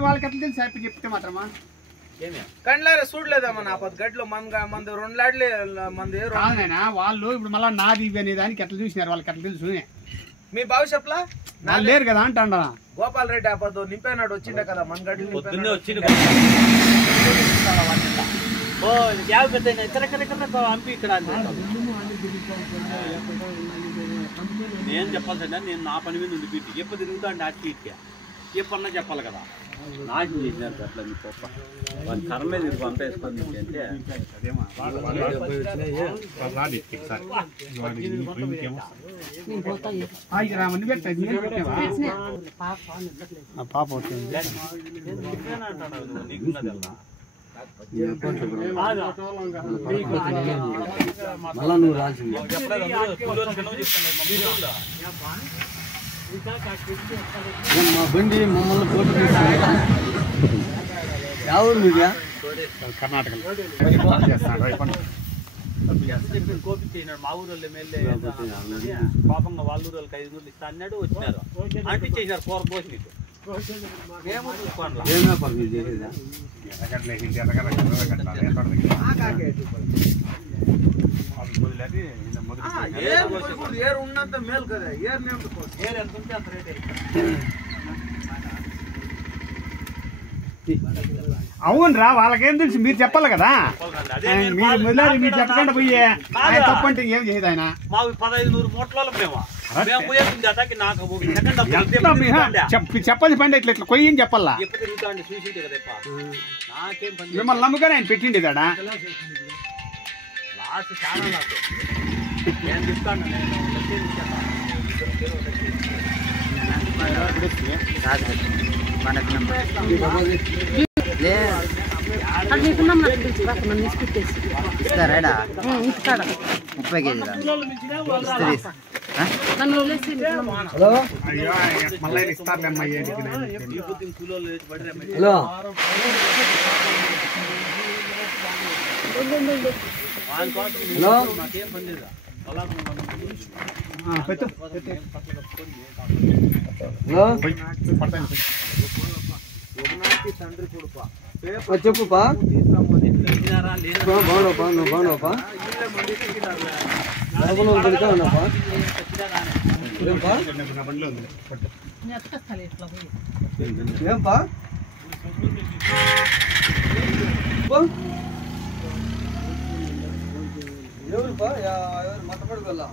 వాళ్ళకి ఎట్లా తెలిసి హ్యాపీ చెప్తే మాత్రమా కండ్లారా చూడలేదమ్మా నా పది గడ్లు మంది 2 లాడ్లు మంది వాళ్ళు ఇప్పుడు మళ్ళీ నాది ఇవి అనే దానికి ఎట్లా చూసినారు వాళ్ళకి ఎట్లా తెలుసు మీ భవిష్యత్తులో వాళ్ళు లేరు కదా అంటా గోపాల్ రెడ్డి ఆ పద్దు నింపేనాడు వచ్చిండే కదా మన గడ్లు నేను చెప్పాల్సిందే నేను నా పని మీద ఉండిపోయింది ఎప్పుడు తిరుగుతా అంటే అట్టి ఇట్లా ఎప్పుడన్నా చెప్పాలి కదా నాశనం చేసినారు అట్లా మీ గొప్ప వాళ్ళ కర్ర మీద ఇరుకు అంతా వేసుకొని అంటే పాప వచ్చింది మళ్ళా నువ్వు రాల్సింది మా బండి మమ్మల్ని ఫోటో ఎవరు మీడియా కర్ణాటక కోపించినాడు మా ఊరోళ్ళు ఎమ్మెల్యే పాపంగా వాళ్ళ ఊరోళ్ళకి 500 ఇస్తా అన్నాడు వచ్చినారు అంటించేసినారు కూర పోసి నీకు ఏమో చూసుకోండి ఏరు ఉన్నంత మేలు కదా ఏరు ఎంత ఉంటే అంత రేట్ అవును రా వాళ్ళకేం తెలుసు మీరు చెప్పాలి కదా మీరు చెప్పకుండా పోయి ఆయన తప్పంటే ఏం చేయదు ఆయన మాకు 1500 మూటల చెప్పాలి పండి ఇట్లా ఇట్లా కొయ్యని చెప్పాలా మిమ్మల్ని నమ్ముకొని ఆయన పెట్టిండేదాడా నేను చెప్తాను ఇస్తారా 30 కేజీలా హలో మళ్ళీ ఇస్తారులే అమ్మాయి హలో హలో తండ్రి కొడుకు చెప్పుపా బాగున్నావుపా నువ్వు బాగున్నావుపా పడుతా ఉన్నాపా ఏంపా ఎవరుపా ఎవరు మట్టపడుకు వెళ్ళా